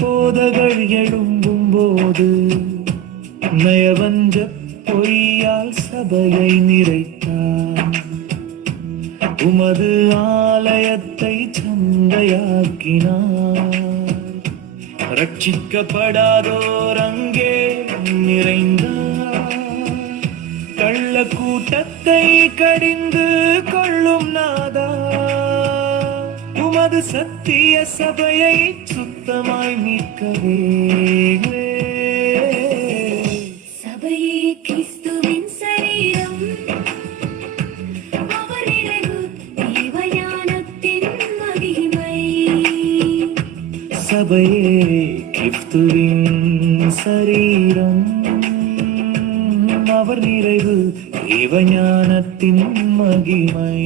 போதகள் எழும்பும் போது நயவஞ்ச பொய்யால் சபையை நிறைத்தார். உமது ஆலயத்தை சந்தையாக்கினார். ரட்சிக்கப்படாதோர் அங்கே நிறைந்தார். கள்ள கூட்டத்தை கடிந்து கொள்ளும் நாதா, உமது சத்திய சபையை சுத்தமாய் மீட்கவே. சபையே கிறிஸ்துவின் சரீரம், அவர் நிறைவு தேவஞானத்தின் மகிமை. சபையே கிறிஸ்துவின் சரீரம், அவர் நிறைவு தேவஞானத்தின் மகிமை.